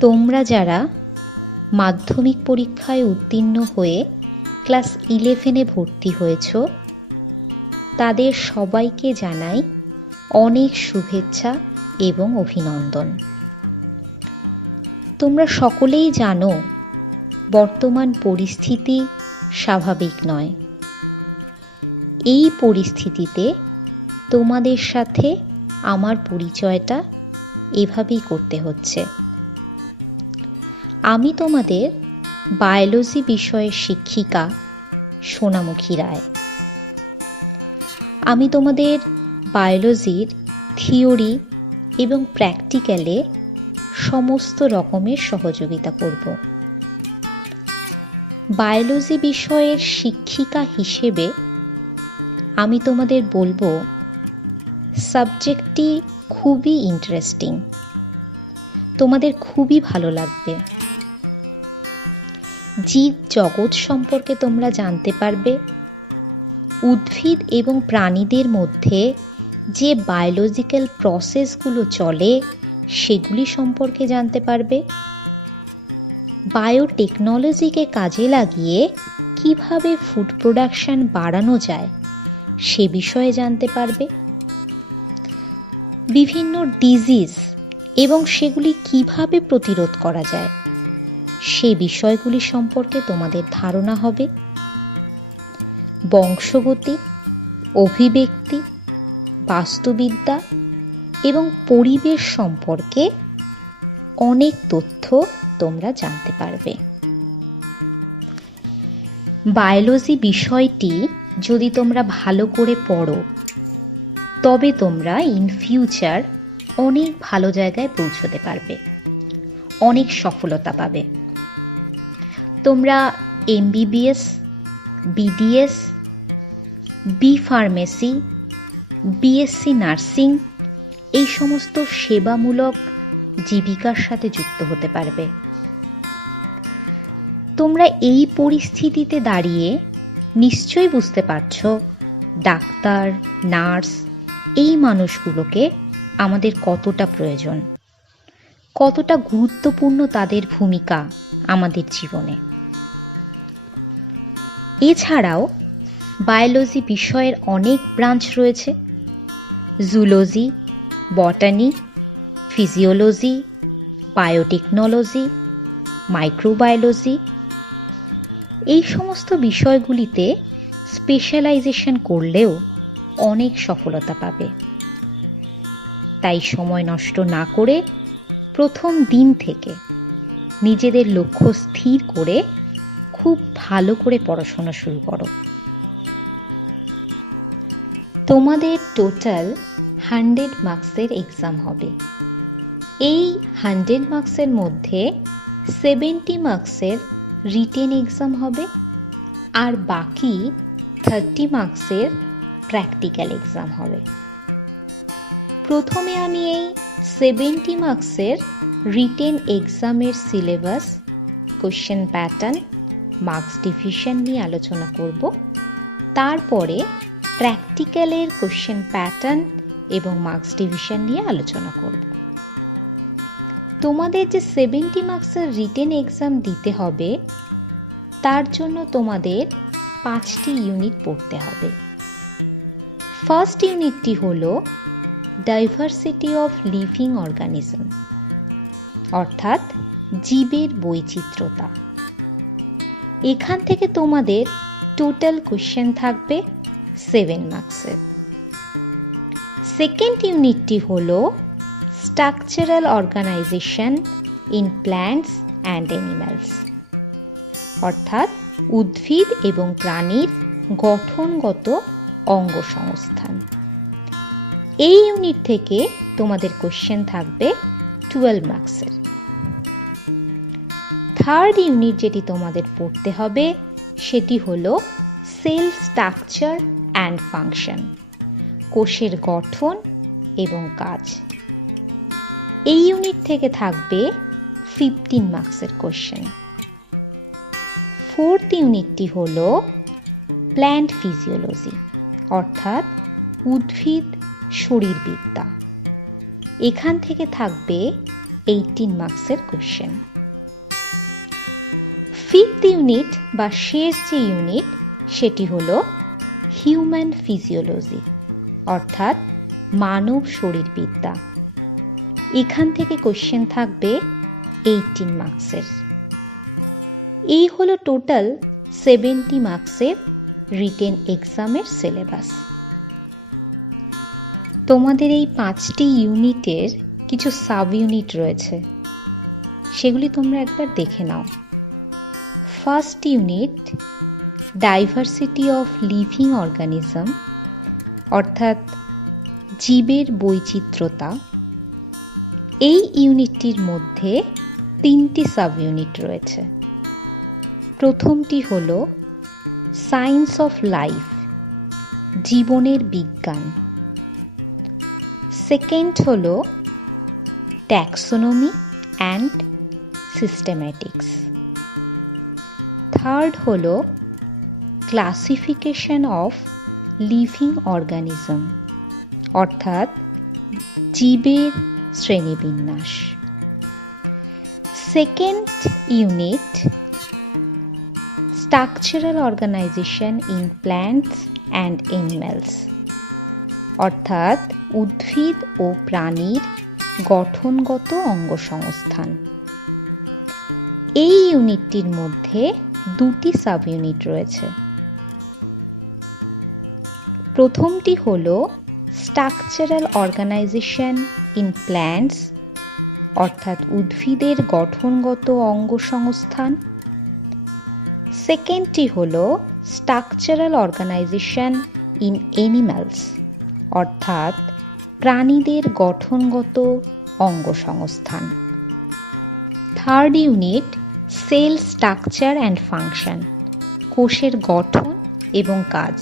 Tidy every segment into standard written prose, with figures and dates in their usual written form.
তোমরা যারা মাধ্যমিক পরীক্ষায় উত্তীর্ণ হয়ে ক্লাস 11-এ ভর্তি হয়েছ, তাদের সবাইকে জানাই অনেক শুভেচ্ছা এবং অভিনন্দন। তোমরা সকলেই জানো বর্তমান পরিস্থিতি স্বাভাবিক নয়। এই পরিস্থিতিতে তোমাদের সাথে আমার পরিচয়টা এভাবেই করতে হচ্ছে। আমি তোমাদের বায়োলজি বিষয়ের শিক্ষিকা সোনামুখী রায়। আমি তোমাদের বায়োলজির থিওরি এবং প্র্যাকটিক্যালে সমস্ত রকমের সহযোগিতা করব। বায়োলজি বিষয়ের শিক্ষিকা হিসেবে আমি তোমাদের বলবো, সাবজেক্টটি খুবই ইন্টারেস্টিং, তোমাদের খুবই ভালো লাগবে। জীব জগৎ সম্পর্কে তোমরা জানতে পারবে, উদ্ভিদ এবং প্রাণীদের মধ্যে যে বায়োলজিক্যাল প্রসেসগুলো চলে সেগুলি সম্পর্কে জানতে পারবে। বায়োটেকনোলজিকে কাজে লাগিয়ে কিভাবে ফুড প্রোডাকশন বাড়ানো যায় সে বিষয়ে জানতে পারবে। বিভিন্ন ডিজিজ এবং সেগুলি কিভাবে প্রতিরোধ করা যায় সে বিষয়গুলি সম্পর্কে তোমাদের ধারণা হবে। বংশগতি, অভিব্যক্তি, বাস্তুবিদ্যা এবং পরিবেশ সম্পর্কে অনেক তথ্য তোমরা জানতে পারবে। বায়োলজি বিষয়টি যদি তোমরা ভালো করে পড়ো, তবে তোমরা ইন ফিউচার অনেক ভালো জায়গায় পৌঁছতে পারবে, অনেক সফলতা পাবে। তোমরা MBBS, BDS, B pharmacy, BSc nursing এই সমস্ত সেবামূলক জীবিকার সাথে যুক্ত হতে পারবে। তোমরা এই পরিস্থিতিতে দাঁড়িয়ে নিশ্চয়ই বুঝতে পারছো ডাক্তার, নার্স এই মানুষগুলোকে আমাদের কতটা প্রয়োজন, কতটা গুরুত্বপূর্ণ তাদের ভূমিকা আমাদের জীবনে। এছাড়াও বায়োলজি বিষয়ের অনেক ব্রাঞ্চ রয়েছে। জুলজি, বটানি, ফিজিওলজি, বায়োটেকনোলজি, মাইক্রোবায়োলজি এই সমস্ত বিষয়গুলিতে স্পেশালাইজেশন করলেও অনেক সফলতা পাবে। তাই সময় নষ্ট না করে প্রথম দিন থেকে নিজেদের লক্ষ্য স্থির করে খুব ভালো করে পড়াশোনা শুরু করো। তোমাদের টোটাল 100 মার্কসের এক্সাম হবে। এই 100 মার্কসের মধ্যে 70 মার্কসের রিটেন এক্সাম হবে, আর বাকি 30 মার্কসের প্র্যাকটিক্যাল এক্সাম হবে। প্রথমে আমি এই 70 মার্কসের রিটেন এক্সামের syllabus, question pattern, marks division নিয়ে আলোচনা করব। তারপরে প্র্যাকটিক্যালের কোশ্চেন প্যাটার্ন এবং মার্কস ডিভিশন নিয়ে আলোচনা করব। তোমাদের যে 70 মার্কসের রিটেন এক্সাম দিতে হবে, তার জন্য তোমাদের 5টি ইউনিট পড়তে হবে। ফার্স্ট ইউনিটটি হলো ডাইভার্সিটি অফ লিভিং অর্গানিজম, অর্থাৎ জীবের বৈচিত্র্যতা। এখান থেকে তোমাদের টোটাল কোশ্চেন থাকবে 7 মার্কসের। সেকেন্ড ইউনিটটি হলো structural organisation in plants and animals, অর্থাৎ উদ্ভিদ এবং প্রাণীর গঠনগত অঙ্গ সংস্থান। এই ইউনিট থেকে তোমাদের কোশ্চেন থাকবে 12 মার্কসের। থার্ড ইউনিট যেটি তোমাদের পড়তে হবে সেটি হলো সেল স্ট্রাকচার অ্যান্ড ফাংশন, কোষের গঠন এবং কাজ। এই ইউনিট থেকে থাকবে 15 মার্কসের কোশ্চেন। ফোর্থ ইউনিটটি হলো প্ল্যান্ট ফিজিওলজি, অর্থাৎ উদ্ভিদ শরীরবিদ্যা। এখান থেকে থাকবে 18 মার্কসের কোশ্চেন। ফিফথ ইউনিট বা শেষ যে ইউনিট সেটি হলো হিউম্যান ফিজিওলজি অর্থাৎ মানব শরীরবিদ্যা। এখান থেকে কোশ্চেন থাকবে 18 মার্কসের। এই হলো টোটাল 70 মার্কসের রিটেন এক্সামের সিলেবাস। তোমাদের এই 5টি ইউনিটের কিছু সাব ইউনিট রয়েছে, সেগুলি তোমরা একবার দেখে নাও। First unit diversity of living organism অর্থাৎ জীবের বৈচিত্র্যতা। এই ইউনিটটির মধ্যে 3টি সাব ইউনিট রয়েছে। প্রথমটি হল সায়েন্স অফ লাইফ, জীবনের বিজ্ঞান। সেকেন্ড হল ট্যাক্সোনমি অ্যান্ড সিস্টেম্যাটিক্স। থার্ড হল ক্লাসিফিকেশন অফ লিভিং অর্গানিজম অর্থাৎ জীবের শ্রেণীবিন্যাস। Second unit structural organisation in plants and animals অর্থাৎ উদ্ভিদ ও প্রাণীর গঠনগত অঙ্গসংস্থান। এই ইউনিটটির মধ্যে 2টি সাব ইউনিট রয়েছে। প্রথমটি হল স্ট্রাকচারাল অর্গানাইজেশন ইন প্ল্যান্টস অর্থাৎ উদ্ভিদের গঠনগত অঙ্গসংস্থান। সেকেন্ডটি হল স্ট্রাকচারাল অর্গানাইজেশন ইন অ্যানিমালস অর্থাৎ প্রাণীদের গঠনগত অঙ্গসংস্থান। Third unit cell structure and function, কোষের গঠন এবং কাজ।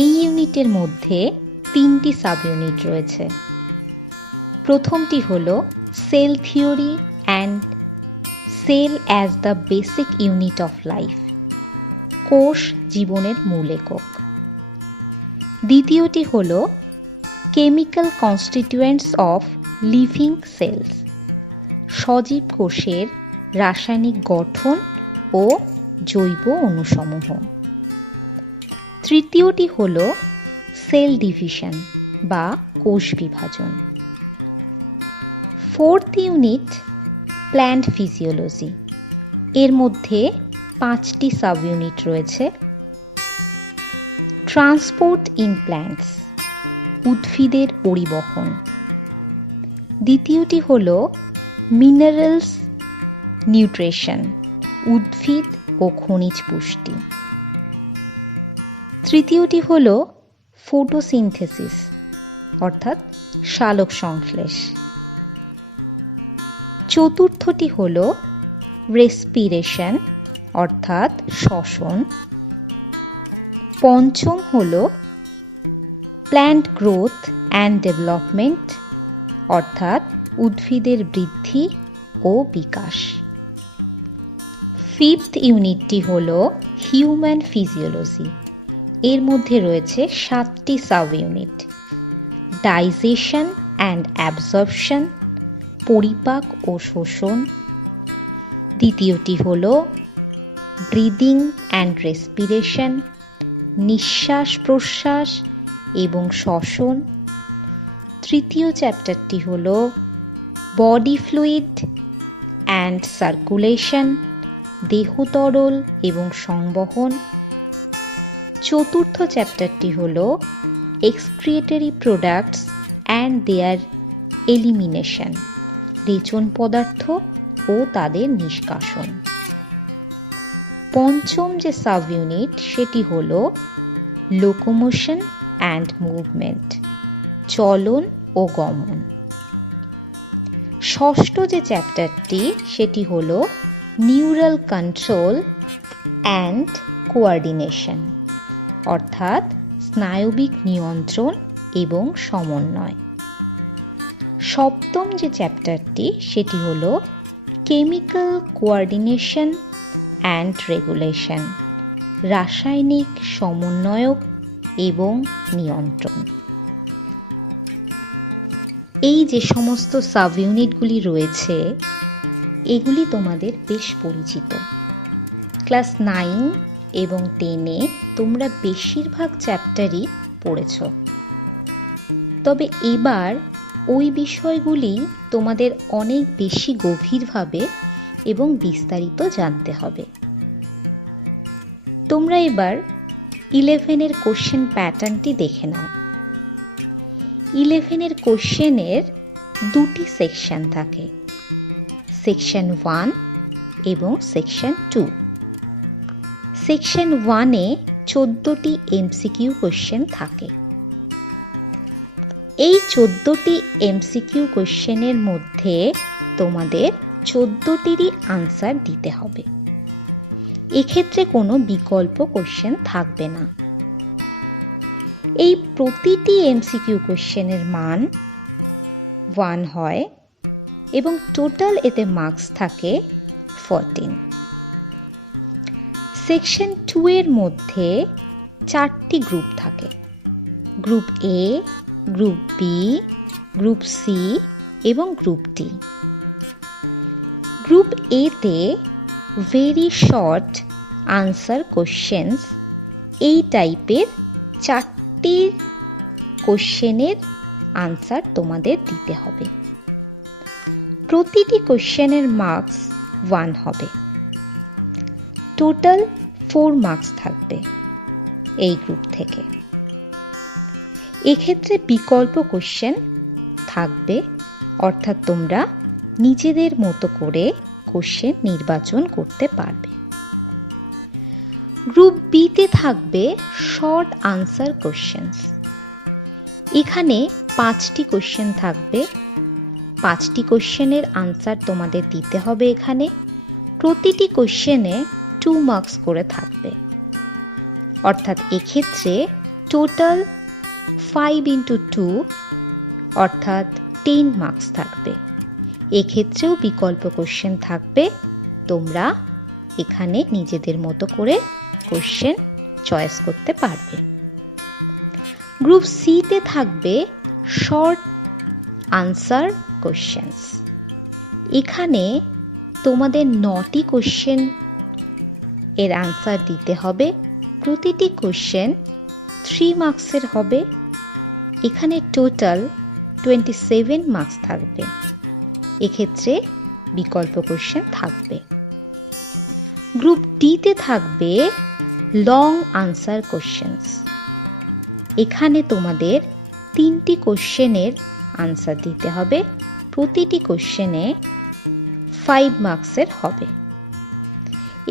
এই ইউনিটের মধ্যে 3টি সাব ইউনিট রয়েছে। প্রথমটি হল cell theory and cell as the basic unit of life, কোষ জীবনের মূল একক। দ্বিতীয়টি হল chemical constituents of living cells, সজীব কোষের রাসায়নিক গঠন ও জৈব অণুসমূহ। তৃতীয়টি হল সেল ডিভিশন বা কোষ বিভাজন। Fourth unit plant physiology. এর মধ্যে 5টি সাব ইউনিট রয়েছে। ট্রান্সপোর্ট ইন প্ল্যান্টস, উদ্ভিদের পরিবহন। দ্বিতীয়টি হল মিনারেলস নিউট্রিশন, উদ্ভিদ ও খনিজ পুষ্টি। তৃতীয়টি হল ফটোসিনথেসিস অর্থাৎ সালোক সংশ্লেষ। চতুর্থটি হল রেসপিরেশন অর্থাৎ শ্বসন। পঞ্চম হল প্ল্যান্ট গ্রোথ অ্যান্ড ডেভেলপমেন্ট অর্থাৎ উদ্ভিদের বৃদ্ধি ও বিকাশ। ফিফথ ইউনিটটি হল হিউম্যান ফিজিওলজি। এর মধ্যে রয়েছে 7টি sub unit. Digestion and absorption, পরিপাক ও শোষণ। দ্বিতীয়টি হল ব্রিদিং অ্যান্ড রেসপিরেশন, নিঃশ্বাস প্রশ্বাস এবং শ্বসন। তৃতীয় চ্যাপ্টারটি হল বডি ফ্লুইড অ্যান্ড সার্কুলেশন, দেহ তরল এবং সংবহন। চতুর্থ চ্যাপ্টারটি হল excretory products and their elimination, রেচন পদার্থ ও তাদের নিষ্কাশন। পঞ্চম যে সাব ইউনিট সেটি হল লোকোমোশন অ্যান্ড মুভমেন্ট, চলন ও গমন। ষষ্ঠ যে চ্যাপ্টারটি সেটি হল নিউরাল কন্ট্রোল অ্যান্ড কোঅর্ডিনেশন অর্থাৎ স্নায়বিক নিয়ন্ত্রণ এবং সমন্বয়। সপ্তম যে চ্যাপ্টারটি সেটি হল কেমিক্যাল কোঅর্ডিনেশন অ্যান্ড রেগুলেশন, রাসায়নিক সমন্বয়ক এবং নিয়ন্ত্রণ। এই যে সমস্ত সাব ইউনিটগুলি রয়েছে এগুলি তোমাদের বেশ পরিচিত। ক্লাস 9 এবং 10-এ তোমরা বেশিরভাগ চ্যাপ্টারই পড়েছ। তবে এবার ওই বিষয়গুলি তোমাদের অনেক বেশি গভীরভাবে এবং বিস্তারিত জানতে হবে। তোমরা এবার 11-এর কোশ্চেন প্যাটার্নটি দেখে নাও। 11-এর কোশ্চেনের দুটি সেকশন থাকে, সেকশন 1 এবং সেকশন 2। সেকশন 1-এ 14টি এমসিকিউ কোশ্চেন থাকে। এই 14টি এমসিকিউ কোশ্চেনের মধ্যে তোমাদের 14টিরই আনসার দিতে হবে। এক্ষেত্রে কোনো বিকল্প কোশ্চেন থাকবে না। এই প্রতিটি এমসিকিউ কোশ্চেনের মান 1 হয় এবং টোটাল এতে মার্কস থাকে 14। সেকশন 2 এর মধ্যে 4টি গ্রুপ থাকে, group A, group B, group C এবং গ্রুপ ডি। গ্রুপ এতে ভেরি শর্ট আনসার কোশ্চেন্স এই টাইপের 4টি কোশ্চেনের আনসার তোমাদের দিতে হবে। প্রতিটি কোশ্চেনের মার্কস 1 হবে। টোটাল 4 মার্কস থাকবে এই গ্রুপ থেকে। এক্ষেত্রে বিকল্প কোশ্চেন থাকবে, অর্থাৎ তোমরা নিজেদের মতো করে কোশ্চেন নির্বাচন করতে পারবে। গ্রুপ বিতে থাকবে শর্ট আনসার কোশ্চেন্স। এখানে 5টি কোশ্চেন থাকবে। 5টি কোশ্চেনের আনসার তোমাদের দিতে হবে। এখানে প্রতিটি কোশ্চেনে 2 মার্কস করে থাকবে, অর্থাৎ এক্ষেত্রে টোটাল 5 into 2 অর্থাৎ 10 মার্কস থাকবে। এক্ষেত্রেও বিকল্প কোশ্চেন থাকবে। তোমরা এখানে নিজেদের মতো করে কোশ্চেন চয়েস করতে পারবে। গ্রুপ সিতে থাকবে শর্ট আনসার কোশ্চেন্স। এখানে তোমাদের 9টি কোশ্চেন এর আনসার দিতে হবে। প্রতিটি কোশ্চেন 3 মার্কসের হবে। এখানে টোটাল 27 মার্কস থাকবে। এক্ষেত্রে বিকল্প কোশ্চেন থাকবে। গ্রুপ ডিতে থাকবে লং আনসার কোশ্চেন্স। এখানে তোমাদের 3টি কোশ্চেনের আনসার দিতে হবে। প্রতিটি কোশ্চেনে 5 মার্কসের হবে।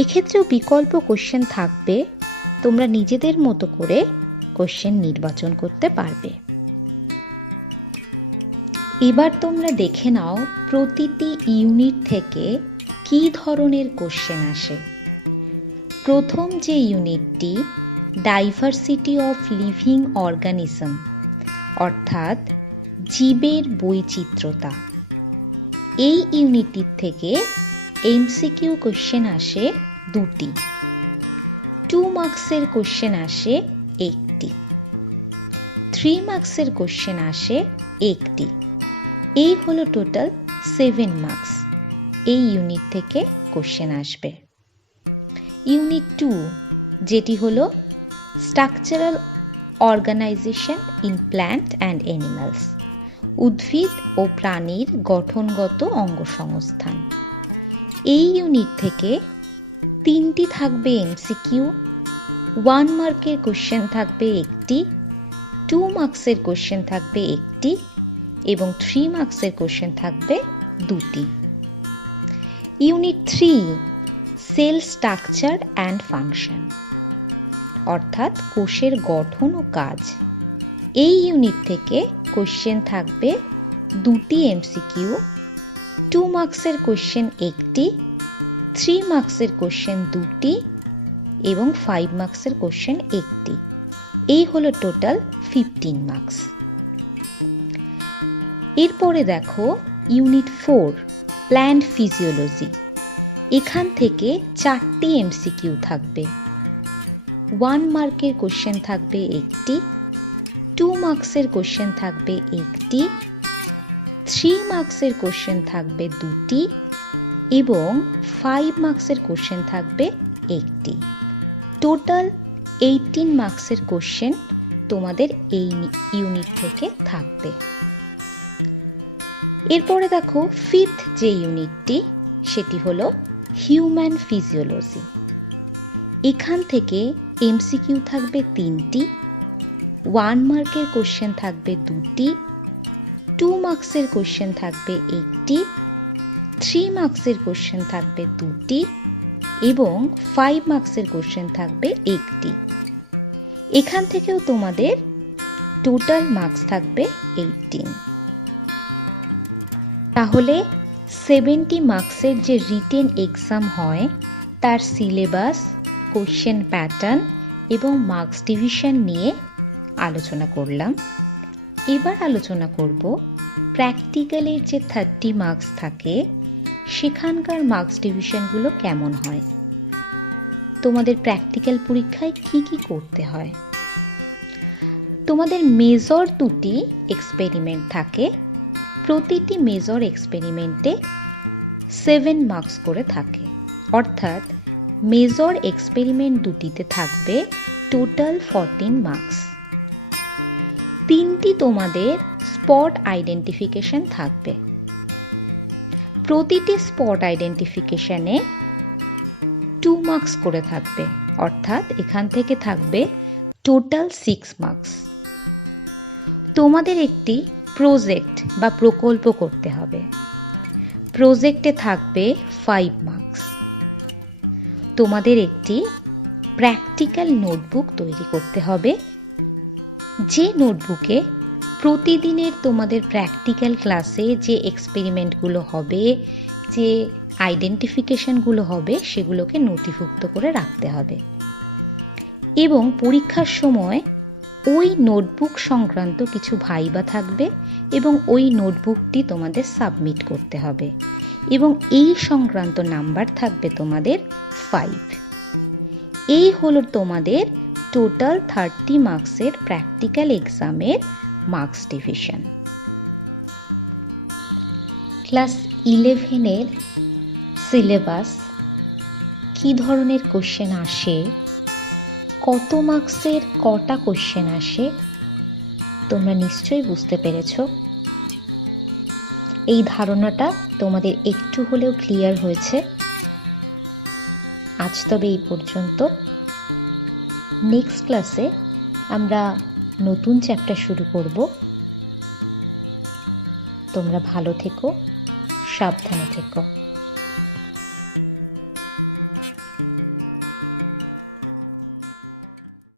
এক্ষেত্রেও বিকল্প কোশ্চেন থাকবে। তোমরা নিজেদের মতো করে কোশ্চেন নির্বাচন করতে পারবে। এবার তোমরা দেখে নাও প্রতিটি ইউনিট থেকে কী ধরনের কোশ্চেন আসে। প্রথম যে ইউনিটটি ডাইভার্সিটি অফ লিভিং অর্গানিজম অর্থাৎ জীবের বৈচিত্র্যতা, এই ইউনিটটির থেকে এমসিকিউ কোশ্চেন আসে 2টি। 2 মার্কসের কোশ্চেন আসে 1টি। 3 মার্কসের কোশ্চেন আসে 1টি। এই হলো টোটাল 7 মার্কস এই ইউনিট থেকে কোশ্চেন আসবে। ইউনিট 2 যেটি হলো structural organisation in plant and animals, উদ্ভিদ ও প্রাণীর গঠনগত অঙ্গসংস্থান, এই ইউনিট থেকে 3টি থাকবে এমসিকিউ। 1 মার্কের কোশ্চেন থাকবে 1টি, 2 মার্কসের কোশ্চেন থাকবে 1টি এবং 3 মার্কসের কোশ্চেন থাকবে 2টি। Unit 3 sell structure and function অর্থাৎ কোষের গঠন ও কাজ, এই ইউনিট থেকে কোশ্চেন থাকবে 2টি এমসিকিউ। 2 মার্কসের কোশ্চেন 1টি, 3 মার্কসের কোশ্চেন 2টি এবং 5 মার্কসের কোশ্চেন 1টি। এই হলো টোটাল 15 মার্কস। এরপরে দেখো ইউনিট 4 প্ল্যান্ট ফিজিওলজি। এখান থেকে 4টি এমসিকিউ থাকবে। 1 মার্কের কোশ্চেন থাকবে 1টি, 2 মার্কসের কোশ্চেন থাকবে 1টি, 3 মার্কসের কোশ্চেন থাকবে 2টি এবং 5 মার্কসের কোশ্চেন থাকবে 1টি। টোটাল 18 মার্কসের কোশ্চেন তোমাদের এই ইউনিট থেকে থাকবে। এরপরে দেখো 5th যে ইউনিটটি, সেটি হলো হিউম্যান ফিজিওলজি। এখান থেকে এমসিকিউ থাকবে 3টি, 1 মার্কের কোশ্চেন থাকবে 2টি, 2 মার্কসের কোশ্চেন থাকবে 1টি, 3 মার্কসের কোশ্চেন থাকবে 2টি এবং 5 মার্কসের কোশ্চেন থাকবে 1টি। এখান থেকেও তোমাদের টোটাল মার্কস থাকবে 18। তাহলে 70 মার্কসের যে রিটেন এক্সাম হয় তার সিলেবাস, কোশ্চেন প্যাটার্ন এবং মার্কস ডিভিশন নিয়ে আলোচনা করলাম। এবার আলোচনা করব প্র্যাকটিক্যালের যে 30 মার্কস থাকে সেখানকার মার্কস ডিভিশনগুলো কেমন হয়, তোমাদের প্র্যাকটিক্যাল পরীক্ষায় কি কি করতে হয়। তোমাদের মেজর 2টি এক্সপেরিমেন্ট থাকে, প্রতিটি মেজর এক্সপেরিমেন্টে 7 মার্কস করে থাকে, অর্থাৎ মেজর এক্সপেরিমেন্ট 2টিতে থাকবে টোটাল 14 মার্কস। 3টি তোমাদের স্পট আইডেন্টিফিকেশন থাকবে, প্রতিটি স্পট আইডেন্টিফিকেশনে 2 মার্কস করে থাকবে, অর্থাৎ এখান থেকে থাকবে টোটাল 6 মার্কস। তোমাদের একটি প্রজেক্ট বা প্রকল্প করতে হবে, প্রজেক্টে থাকবে 5 মার্কস। তোমাদের একটি প্র্যাকটিক্যাল নোটবুক তৈরি করতে হবে, যে নোটবুকে প্রতিদিনের তোমাদের প্র্যাকটিক্যাল ক্লাসে যে এক্সপেরিমেন্টগুলো হবে, যে আইডেন্টিফিকেশনগুলো হবে, সেগুলোকে নথিভুক্ত করে রাখতে হবে এবং পরীক্ষার সময় ওই নোটবুক সংক্রান্ত কিছু ভাইবা থাকবে এবং ওই নোটবুকটি তোমাদের সাবমিট করতে হবে এবং এই সংক্রান্ত নাম্বার থাকবে তোমাদের 5। এই হলো তোমাদের টোটাল 30 মার্কসের প্র্যাকটিক্যাল এক্সামের মার্কস ডিভিশন। ক্লাস 11-এর সিলেবাস, কি ধরনের কোশ্চেন আসে, কত মার্কসের কটা কোশ্চেন আসে, তোমরা নিশ্চয়ই বুঝতে পেরেছ। এই ধারণাটা তোমাদের একটু হলেও ক্লিয়ার হয়েছে। আজ তবে এই পর্যন্ত। নেক্সট ক্লাসে আমরা নতুন চ্যাপ্টার শুরু করব। তোমরা ভালো থেকো, সাবধানে থেকো।